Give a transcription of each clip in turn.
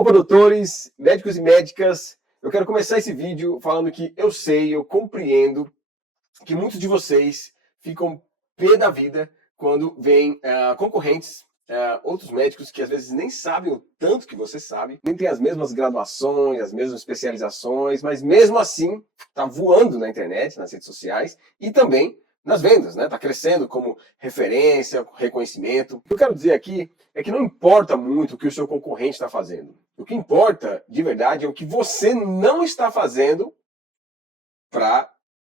Opa, doutores, médicos e médicas, eu quero começar esse vídeo falando que eu sei, eu compreendo que muitos de vocês ficam pé da vida quando vêm concorrentes, outros médicos que às vezes nem sabem o tanto que você sabe, nem tem as mesmas graduações, as mesmas especializações, mas mesmo assim está voando na internet, nas redes sociais e também nas vendas, né? Está crescendo como referência, reconhecimento. O que eu quero dizer aqui é que não importa muito o que o seu concorrente está fazendo. O que importa, de verdade, é o que você não está fazendo para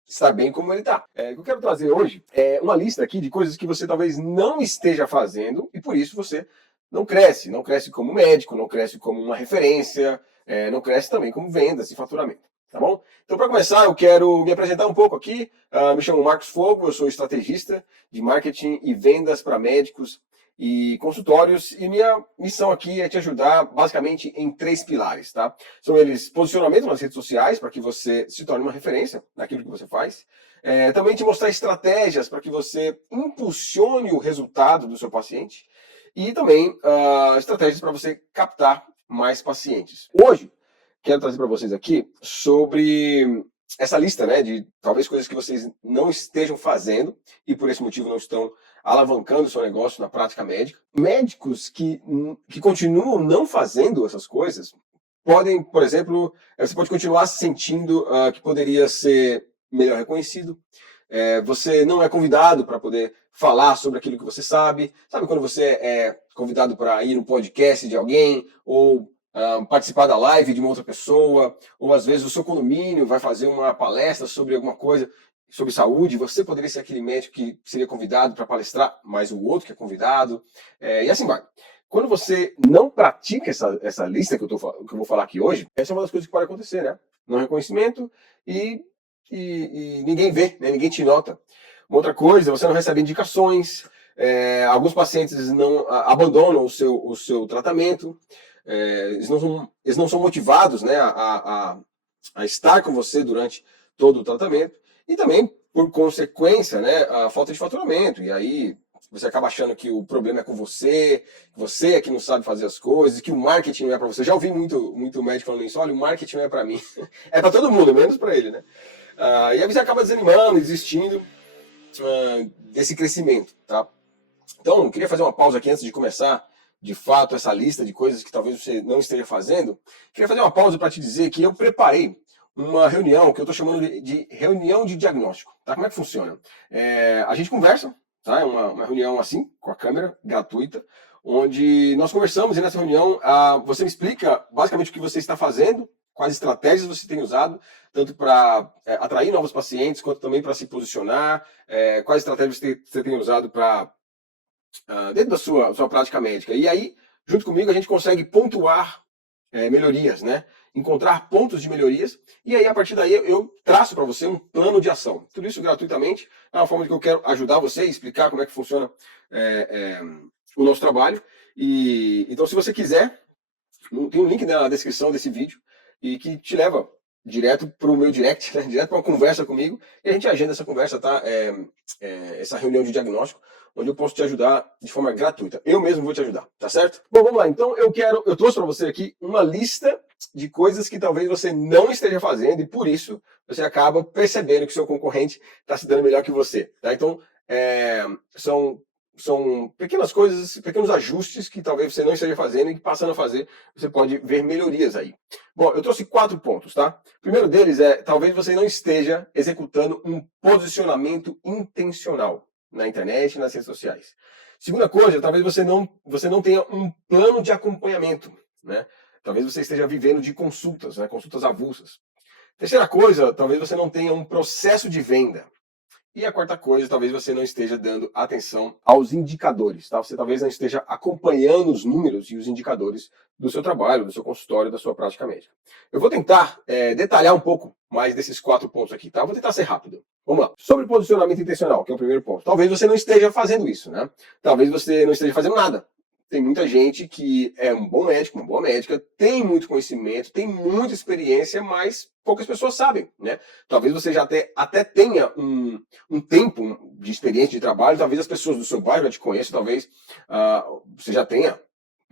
estar bem como ele está. O que eu quero trazer hoje é uma lista aqui de coisas que você talvez não esteja fazendo e por isso você não cresce. Não cresce como médico, não cresce como uma referência, não cresce também como vendas e faturamento. Tá bom? Então, para começar, eu quero me apresentar um pouco aqui. Me chamo Marcos Fogo, eu sou estrategista de marketing e vendas para médicos e consultórios, e minha missão aqui é te ajudar basicamente em 3 pilares, tá? São eles: posicionamento nas redes sociais, para que você se torne uma referência naquilo que você faz. Também te mostrar estratégias para que você impulsione o resultado do seu paciente. E também estratégias para você captar mais pacientes. Hoje, quero trazer para vocês aqui sobre essa lista, né, de talvez coisas que vocês não estejam fazendo e por esse motivo não estão alavancando o seu negócio na prática médica. Médicos que continuam não fazendo essas coisas podem, por exemplo, você pode continuar se sentindo que poderia ser melhor reconhecido. Você não é convidado para poder falar sobre aquilo que você sabe. Sabe quando você é convidado para ir no podcast de alguém ou participar da live de uma outra pessoa, ou às vezes o seu condomínio vai fazer uma palestra sobre alguma coisa, sobre saúde, você poderia ser aquele médico que seria convidado para palestrar, mas o outro que é convidado, e assim vai. Quando você não pratica essa lista que eu vou falar aqui hoje, essa é uma das coisas que pode acontecer, né? Não reconhecimento e ninguém vê, né? Ninguém te nota. Uma outra coisa, você não recebe indicações, alguns pacientes não abandonam o seu tratamento, eles não são motivados, né, a estar com você durante todo o tratamento, e também, por consequência, né, a falta de faturamento, e aí você acaba achando que o problema é com você, que você é que não sabe fazer as coisas, que o marketing não é para você. Já ouvi muito médico falando isso: olha, o marketing não é para mim. É para todo mundo, menos para ele, né? E aí você acaba desanimando, desistindo desse crescimento, tá? Então, eu queria fazer uma pausa aqui antes de começar de fato essa lista de coisas que talvez você não esteja fazendo. Queria fazer uma pausa para te dizer que eu preparei uma reunião que eu estou chamando de reunião de diagnóstico. Tá? Como é que funciona? A gente conversa, tá? É uma reunião assim, com a câmera, gratuita, onde nós conversamos, e nessa reunião você me explica basicamente o que você está fazendo, quais estratégias você tem usado, tanto para atrair novos pacientes, quanto também para se posicionar, quais estratégias você tem usado para dentro da sua prática médica. E aí, junto comigo, a gente consegue pontuar melhorias, né? Encontrar pontos de melhorias, e aí, a partir daí, eu traço para você um plano de ação. Tudo isso gratuitamente, é uma forma que eu quero ajudar você, explicar como é que funciona o nosso trabalho. Então, se você quiser, tem um link na descrição desse vídeo, e que te leva direto para o meu direct, né? Direto para uma conversa comigo, e a gente agenda essa conversa, tá? Essa reunião de diagnóstico, onde eu posso te ajudar de forma gratuita. Eu mesmo vou te ajudar, tá certo? Bom, vamos lá. Então, eu trouxe para você aqui uma lista de coisas que talvez você não esteja fazendo e por isso você acaba percebendo que o seu concorrente está se dando melhor que você, tá? Então, são pequenas coisas, pequenos ajustes que talvez você não esteja fazendo e que, passando a fazer, você pode ver melhorias aí. Bom, eu trouxe 4 pontos, tá? O primeiro deles talvez você não esteja executando um posicionamento intencional na internet e nas redes sociais. Segunda coisa, talvez você não tenha um plano de acompanhamento, né? Talvez você esteja vivendo de consultas, né? Consultas avulsas. Terceira coisa, talvez você não tenha um processo de venda. E a quarta coisa, talvez você não esteja dando atenção aos indicadores, tá? Você talvez não esteja acompanhando os números e os indicadores do seu trabalho, do seu consultório, da sua prática médica. Eu vou tentar detalhar um pouco mais desses 4 pontos aqui, tá? Eu vou tentar ser rápido. Vamos lá. Sobre posicionamento intencional, que é o primeiro ponto. Talvez você não esteja fazendo isso, né? Talvez você não esteja fazendo nada. Tem muita gente que é um bom médico, uma boa médica, tem muito conhecimento, tem muita experiência, mas poucas pessoas sabem, né? Talvez você já até tenha um tempo de experiência de trabalho, talvez as pessoas do seu bairro já te conheçam, talvez você já tenha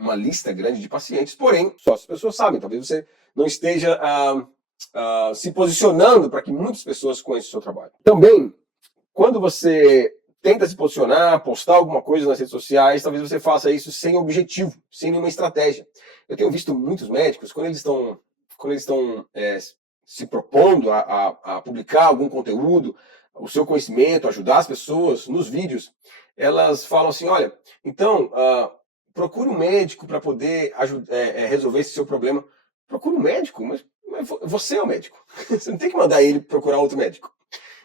uma lista grande de pacientes, porém, só as pessoas sabem. Talvez você não esteja se posicionando para que muitas pessoas conheçam o seu trabalho. Também, quando você tenta se posicionar, postar alguma coisa nas redes sociais, talvez você faça isso sem objetivo, sem nenhuma estratégia. Eu tenho visto muitos médicos, quando eles estão se propondo a publicar algum conteúdo, o seu conhecimento, ajudar as pessoas nos vídeos, elas falam assim, olha, então, procure um médico para poder resolver esse seu problema. Procure um médico, mas você é o médico. Você não tem que mandar ele procurar outro médico.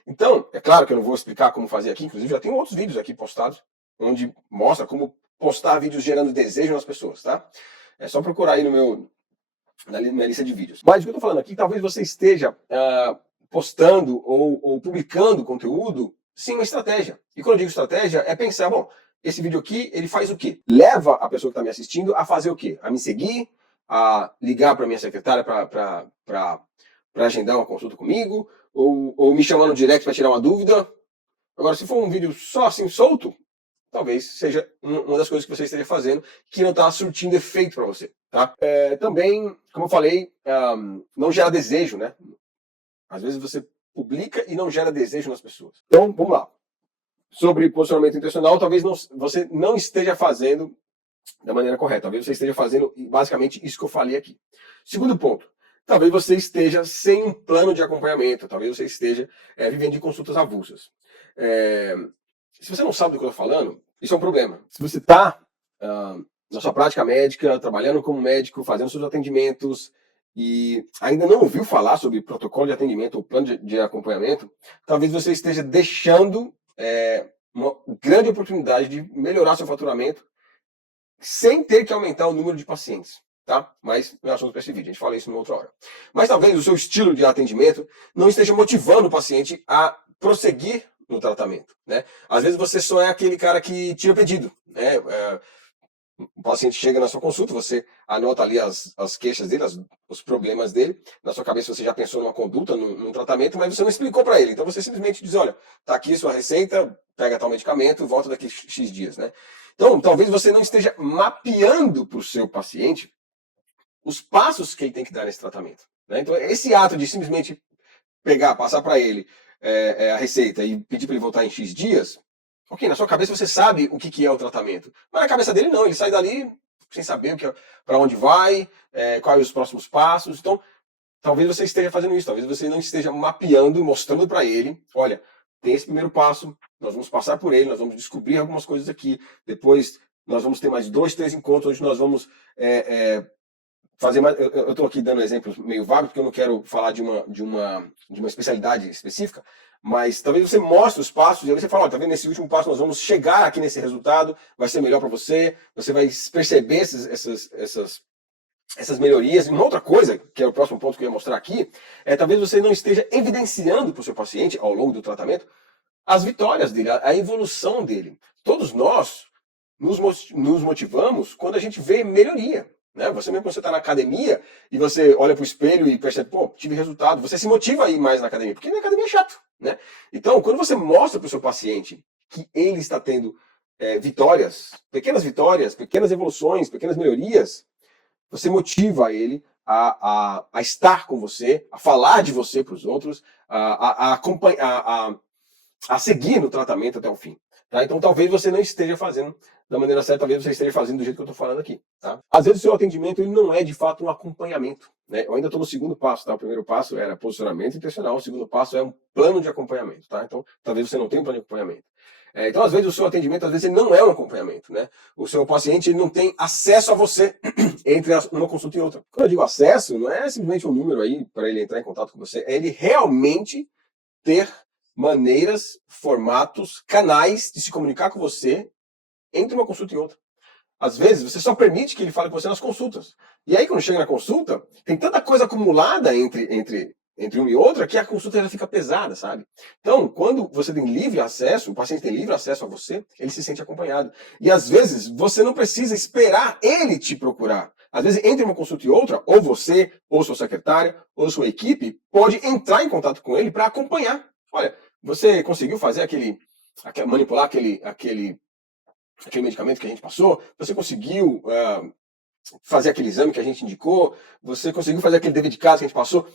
Então, é claro que eu não vou explicar como fazer aqui, inclusive já tem outros vídeos aqui postados, onde mostra como postar vídeos gerando desejo nas pessoas, tá? É só procurar aí na minha lista de vídeos. Mas o que eu tô falando aqui, talvez você esteja postando ou publicando conteúdo sem uma estratégia. E quando eu digo estratégia, é pensar, bom, esse vídeo aqui, ele faz o quê? Leva a pessoa que está me assistindo a fazer o quê? A me seguir, a ligar para minha secretária para agendar uma consulta comigo, ou me chamar no direct para tirar uma dúvida. Agora, se for um vídeo só assim, solto, talvez seja uma das coisas que você esteja fazendo que não está surtindo efeito para você. Tá? Também, como eu falei, não gera desejo, né? Às vezes você publica e não gera desejo nas pessoas. Então, vamos lá. Sobre posicionamento intencional, talvez você não esteja fazendo da maneira correta. Talvez você esteja fazendo basicamente isso que eu falei aqui. Segundo ponto, talvez você esteja sem um plano de acompanhamento. Talvez você esteja vivendo de consultas avulsas. Se você não sabe do que eu estou falando, isso é um problema. Se você está na sua prática médica, trabalhando como médico, fazendo seus atendimentos e ainda não ouviu falar sobre protocolo de atendimento ou plano de acompanhamento, talvez você esteja deixando uma grande oportunidade de melhorar seu faturamento sem ter que aumentar o número de pacientes. Tá? Mas não é assunto para esse vídeo, a gente fala isso numa outra hora. Mas talvez o seu estilo de atendimento não esteja motivando o paciente a prosseguir no tratamento. Né? Às vezes você só é aquele cara que tira pedido. Né? O paciente chega na sua consulta, você anota ali as queixas dele, os problemas dele. Na sua cabeça você já pensou numa conduta, num tratamento, mas você não explicou para ele. Então você simplesmente diz, olha, tá aqui sua receita, pega tal medicamento, volta daqui X dias. Né? Então talvez você não esteja mapeando para o seu paciente os passos que ele tem que dar nesse tratamento. Né? Então esse ato de simplesmente passar para ele a receita e pedir para ele voltar em X dias, ok, na sua cabeça você sabe o que é o tratamento. Mas na cabeça dele não, ele sai dali sem saber para onde vai, quais os próximos passos. Então, talvez você esteja fazendo isso, talvez você não esteja mapeando, mostrando para ele, olha, tem esse primeiro passo, nós vamos passar por ele, nós vamos descobrir algumas coisas aqui, depois nós vamos ter mais 2, 3 encontros onde nós vamos fazer mais. Eu estou aqui dando exemplos meio vagos, porque eu não quero falar de uma especialidade específica, mas talvez você mostre os passos e aí você fala, olha, tá vendo, nesse último passo nós vamos chegar aqui nesse resultado, vai ser melhor para você vai perceber essas melhorias. E uma outra coisa, que é o próximo ponto que eu ia mostrar aqui, talvez você não esteja evidenciando para o seu paciente, ao longo do tratamento, as vitórias dele, a evolução dele. Todos nós nos motivamos quando a gente vê melhoria. Né? Você mesmo quando você está na academia e você olha para o espelho e percebe, pô, tive resultado, você se motiva a ir mais na academia, porque na academia é chato. Né? Então, quando você mostra para o seu paciente que ele está tendo vitórias, pequenas evoluções, pequenas melhorias, você motiva ele a estar com você, a falar de você para os outros, a seguir no tratamento até o fim. Tá? Então, talvez você não esteja fazendo da maneira certa, talvez você esteja fazendo do jeito que eu estou falando aqui. Tá? Às vezes o seu atendimento ele não é de fato um acompanhamento. Né? Eu ainda estou no segundo passo. Tá? O primeiro passo era posicionamento intencional, o segundo passo é um plano de acompanhamento. Tá? Então, talvez você não tenha um plano de acompanhamento. Então, às vezes, o seu atendimento às vezes, ele não é um acompanhamento. Né? O seu paciente ele não tem acesso a você entre uma consulta e outra. Quando eu digo acesso, não é simplesmente um número aí para ele entrar em contato com você, é ele realmente ter maneiras, formatos, canais de se comunicar com você entre uma consulta e outra. Às vezes, você só permite que ele fale com você nas consultas. E aí, quando chega na consulta, tem tanta coisa acumulada entre uma e outra que a consulta já fica pesada, sabe? Então, quando você tem livre acesso, o paciente tem livre acesso a você, ele se sente acompanhado. E às vezes, você não precisa esperar ele te procurar. Às vezes, entre uma consulta e outra, ou você, ou sua secretária, ou sua equipe, pode entrar em contato com ele para acompanhar. Olha, você conseguiu fazer manipular aquele medicamento que a gente passou? Você conseguiu fazer aquele exame que a gente indicou, você conseguiu fazer aquele dever de casa que a gente passou.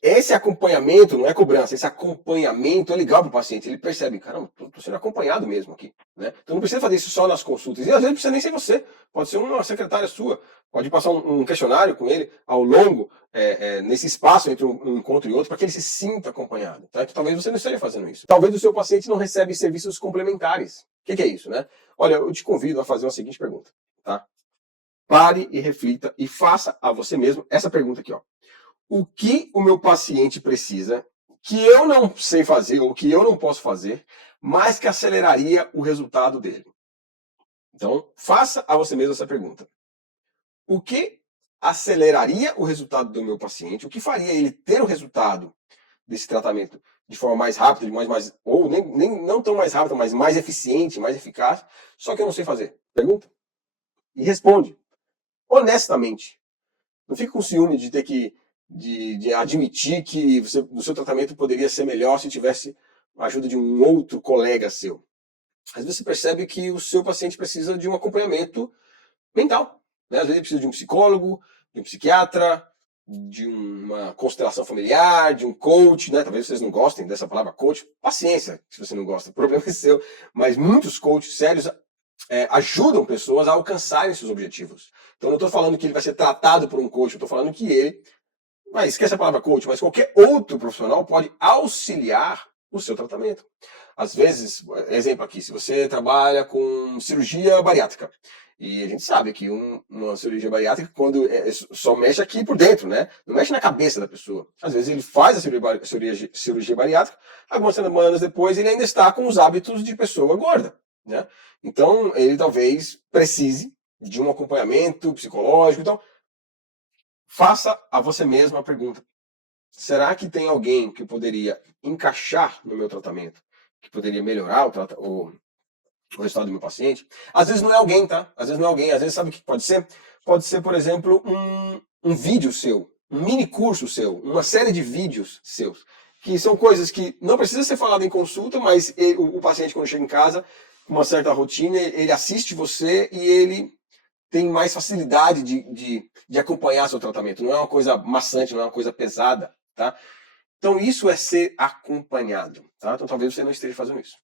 Esse acompanhamento não é cobrança, esse acompanhamento é legal para o paciente. Ele percebe, caramba, estou sendo acompanhado mesmo aqui. Né? Então não precisa fazer isso só nas consultas. E às vezes não precisa nem ser você, pode ser uma secretária sua. Pode passar um questionário com ele ao longo, nesse espaço entre um encontro e outro, para que ele se sinta acompanhado. Tá? Então, talvez você não esteja fazendo isso. Talvez o seu paciente não recebe serviços complementares. O que é isso? Né? Olha, eu te convido a fazer a seguinte pergunta. Tá? Pare e reflita e faça a você mesmo essa pergunta aqui. Ó. O que o meu paciente precisa que eu não sei fazer ou que eu não posso fazer, mas que aceleraria o resultado dele? Então, faça a você mesmo essa pergunta. O que aceleraria o resultado do meu paciente? O que faria ele ter o resultado desse tratamento de forma mais rápida, ou nem não tão mais rápida, mas mais eficiente, mais eficaz, só que eu não sei fazer? Pergunta. E responde. Honestamente. Não fique com ciúme de ter que de admitir que o seu tratamento poderia ser melhor se tivesse a ajuda de um outro colega seu. Às vezes você percebe que o seu paciente precisa de um acompanhamento mental. Né? Às vezes ele precisa de um psicólogo, de um psiquiatra, de uma constelação familiar, de um coach. Né? Talvez vocês não gostem dessa palavra coach. Paciência, se você não gosta, o problema é seu. Mas muitos coaches sérios ajudam pessoas a alcançarem seus objetivos. Então não estou falando que ele vai ser tratado por um coach, eu estou falando que ele, esquece a palavra coach, mas qualquer outro profissional pode auxiliar o seu tratamento. Às vezes, exemplo aqui, se você trabalha com cirurgia bariátrica, e a gente sabe que uma cirurgia bariátrica, quando só mexe aqui por dentro, né? Não mexe na cabeça da pessoa. Às vezes ele faz a cirurgia bariátrica, algumas semanas depois ele ainda está com os hábitos de pessoa gorda. Né? Então, ele talvez precise de um acompanhamento psicológico. Então, faça a você mesmo a pergunta. Será que tem alguém que poderia encaixar no meu tratamento, que poderia melhorar o resultado do meu paciente? Às vezes não é alguém, tá? Às vezes não é alguém. Às vezes sabe o que pode ser? Pode ser, por exemplo, um vídeo seu, um mini curso seu, uma série de vídeos seus, que são coisas que não precisa ser falado em consulta, mas o paciente, quando chega em casa, com uma certa rotina, ele assiste você e ele tem mais facilidade de acompanhar seu tratamento. Não é uma coisa maçante, não é uma coisa pesada, tá? Então isso é ser acompanhado, tá? Então talvez você não esteja fazendo isso.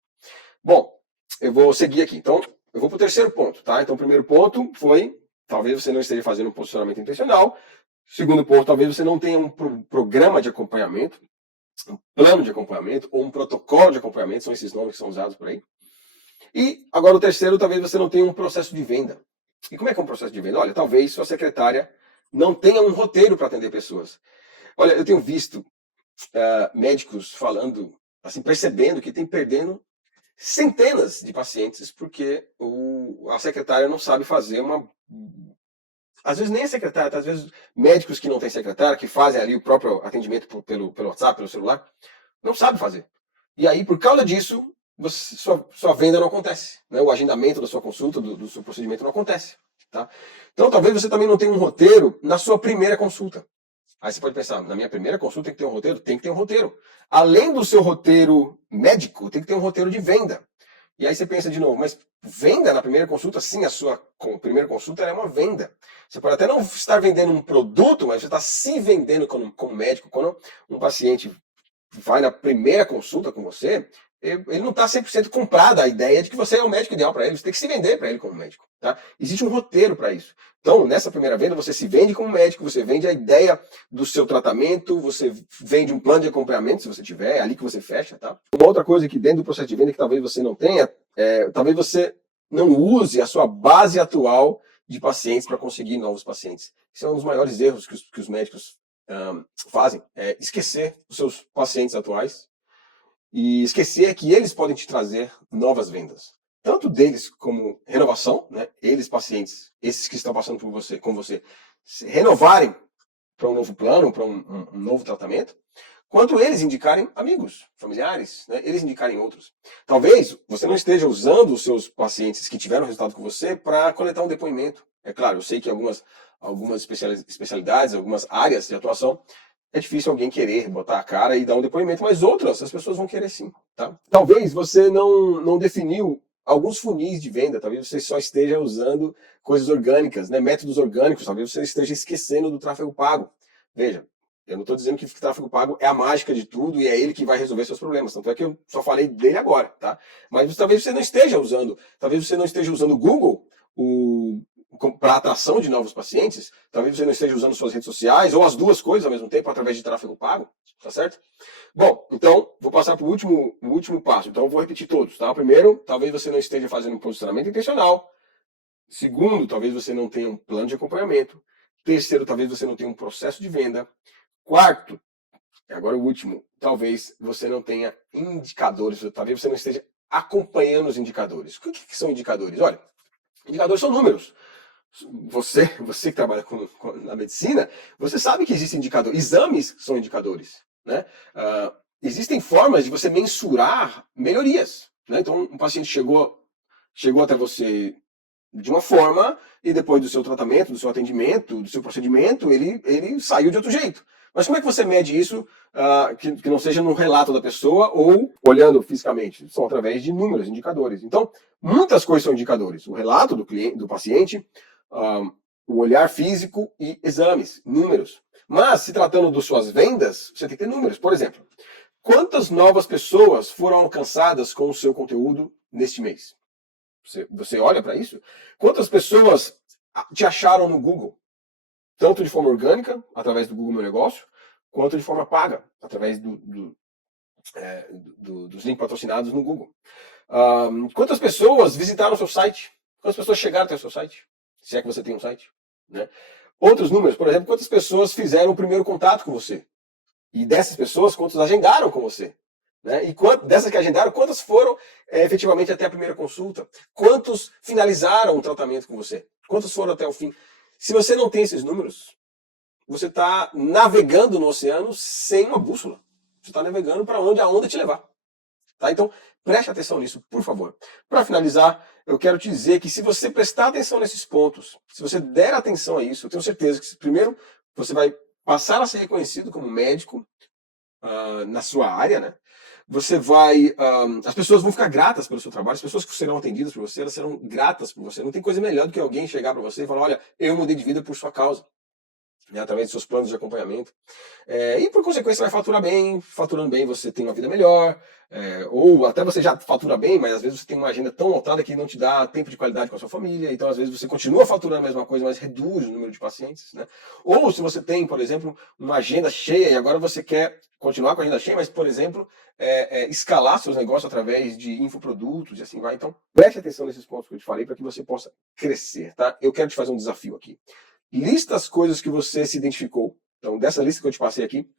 Bom, eu vou seguir aqui. Então, eu vou para o terceiro ponto, tá? Então o primeiro ponto foi, talvez você não esteja fazendo um posicionamento intencional. Segundo ponto, talvez você não tenha um programa de acompanhamento, um plano de acompanhamento ou um protocolo de acompanhamento, são esses nomes que são usados por aí. E agora o terceiro, talvez você não tenha um processo de venda. E como é que é um processo de venda? Olha, talvez sua secretária não tenha um roteiro para atender pessoas. Olha, eu tenho visto médicos falando, assim, percebendo que tem perdendo centenas de pacientes porque a secretária não sabe fazer Às vezes nem a secretária, às vezes médicos que não têm secretária, que fazem ali o próprio atendimento pelo WhatsApp, pelo celular, não sabe fazer. E aí, por causa disso, sua venda não acontece. Né? O agendamento da sua consulta, do seu procedimento não acontece. Tá? Então, talvez você também não tenha um roteiro na sua primeira consulta. Aí você pode pensar, na minha primeira consulta tem que ter um roteiro? Tem que ter um roteiro. Além do seu roteiro médico, tem que ter um roteiro de venda. E aí você pensa de novo, mas venda na primeira consulta? Sim, a sua primeira consulta é uma venda. Você pode até não estar vendendo um produto, mas você está se vendendo como médico. Quando um paciente vai na primeira consulta com você, ele não está 100% comprado a ideia de que você é o médico ideal para ele. Você tem que se vender para ele como médico. Tá? Existe um roteiro para isso. Então, nessa primeira venda, você se vende como médico, você vende a ideia do seu tratamento, você vende um plano de acompanhamento, se você tiver, é ali que você fecha. Tá? Uma outra coisa que dentro do processo de venda que talvez você não tenha, talvez você não use a sua base atual de pacientes para conseguir novos pacientes. Isso é um dos maiores erros que os médicos fazem, é esquecer os seus pacientes atuais e esquecer que eles podem te trazer novas vendas. Tanto deles como renovação, né? Eles, pacientes, esses que estão passando com você, se renovarem para um novo plano, para um novo tratamento, quanto eles indicarem amigos, familiares, né? Eles indicarem outros. Talvez você não esteja usando os seus pacientes que tiveram resultado com você para coletar um depoimento. É claro, eu sei que algumas especialidades, algumas áreas de atuação, é difícil alguém querer botar a cara e dar um depoimento, mas outras as pessoas vão querer sim. Tá? Talvez você não definiu alguns funis de venda, talvez você só esteja usando coisas orgânicas, né, métodos orgânicos, talvez você esteja esquecendo do tráfego pago. Veja, eu não estou dizendo que o tráfego pago é a mágica de tudo e é ele que vai resolver seus problemas, tanto é que eu só falei dele agora, tá? Mas talvez você não esteja usando, o Google para atração de novos pacientes, talvez você não esteja usando suas redes sociais, ou as duas coisas ao mesmo tempo, através de tráfego pago, tá certo? Bom, então, vou passar para o último passo. Então, eu vou repetir todos, tá? Primeiro, talvez você não esteja fazendo um posicionamento intencional. Segundo, talvez você não tenha um plano de acompanhamento. Terceiro, talvez você não tenha um processo de venda. Quarto, e agora o último, talvez você não tenha indicadores, talvez você não esteja acompanhando os indicadores. O que são indicadores? Olha, indicadores são números. Você que trabalha na medicina, você sabe que existem indicadores. Exames são indicadores, né? Existem formas de você mensurar melhorias, né? Então, um paciente chegou até você de uma forma e depois do seu tratamento, do seu atendimento, do seu procedimento, ele saiu de outro jeito. Mas como é que você mede isso que não seja no relato da pessoa ou olhando fisicamente? São através de números, indicadores. Então, muitas coisas são indicadores. O relato do cliente, do paciente, o olhar físico e exames, números. Mas, se tratando das suas vendas, você tem que ter números. Por exemplo, quantas novas pessoas foram alcançadas com o seu conteúdo neste mês? Você olha para isso? Quantas pessoas te acharam no Google? Tanto de forma orgânica, através do Google Meu Negócio, quanto de forma paga, através dos links patrocinados no Google. Quantas pessoas visitaram o seu site? Quantas pessoas chegaram até o seu site? Se é que você tem um site, né? Outros números, por exemplo, quantas pessoas fizeram o primeiro contato com você? E dessas pessoas, quantas agendaram com você? Né? E dessas que agendaram, quantas foram efetivamente até a primeira consulta? Quantos finalizaram o tratamento com você? Quantos foram até o fim? Se você não tem esses números, você está navegando no oceano sem uma bússola. Você está navegando para onde a onda te levar. Tá? Então, preste atenção nisso, por favor. Para finalizar, eu quero te dizer que se você prestar atenção nesses pontos, se você der atenção a isso, eu tenho certeza que, primeiro, você vai passar a ser reconhecido como médico na sua área, né? Você vai... as pessoas vão ficar gratas pelo seu trabalho, as pessoas que serão atendidas por você, elas serão gratas por você. Não tem coisa melhor do que alguém chegar para você e falar, olha, eu mudei de vida por sua causa. Né, através dos seus planos de acompanhamento. E por consequência você vai faturar bem, faturando bem você tem uma vida melhor, ou até você já fatura bem, mas às vezes você tem uma agenda tão lotada que não te dá tempo de qualidade com a sua família, então às vezes você continua faturando a mesma coisa, mas reduz o número de pacientes, né? Ou se você tem, por exemplo, uma agenda cheia e agora você quer continuar com a agenda cheia, mas, por exemplo, escalar seus negócios através de infoprodutos e assim vai. Então, preste atenção nesses pontos que eu te falei para que você possa crescer, tá? Eu quero te fazer um desafio aqui. Lista as coisas que você se identificou. Então, dessa lista que eu te passei aqui,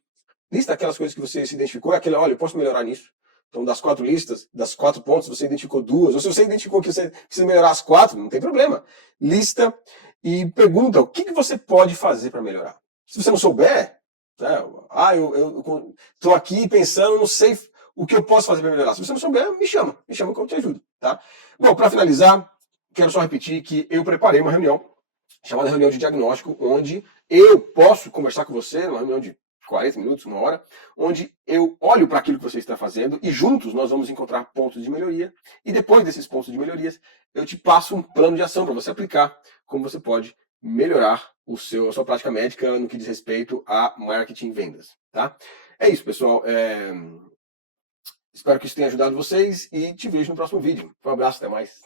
lista aquelas coisas que você se identificou. Olha, eu posso melhorar nisso. Então, das 4 listas, das 4 pontos, você identificou 2. Ou se você identificou que você precisa melhorar as 4, não tem problema. Lista e pergunta o que você pode fazer para melhorar. Se você não souber, né, eu estou aqui pensando, não sei o que eu posso fazer para melhorar. Se você não souber, me chama que eu te ajudo. Tá? Bom, para finalizar, quero só repetir que eu preparei uma reunião chamada reunião de diagnóstico, onde eu posso conversar com você, uma reunião de 40 minutos, 1 hora, onde eu olho para aquilo que você está fazendo e juntos nós vamos encontrar pontos de melhoria e depois desses pontos de melhorias eu te passo um plano de ação para você aplicar como você pode melhorar a sua prática médica no que diz respeito a marketing e vendas. Tá? É isso, pessoal. Espero que isso tenha ajudado vocês e te vejo no próximo vídeo. Um abraço, até mais.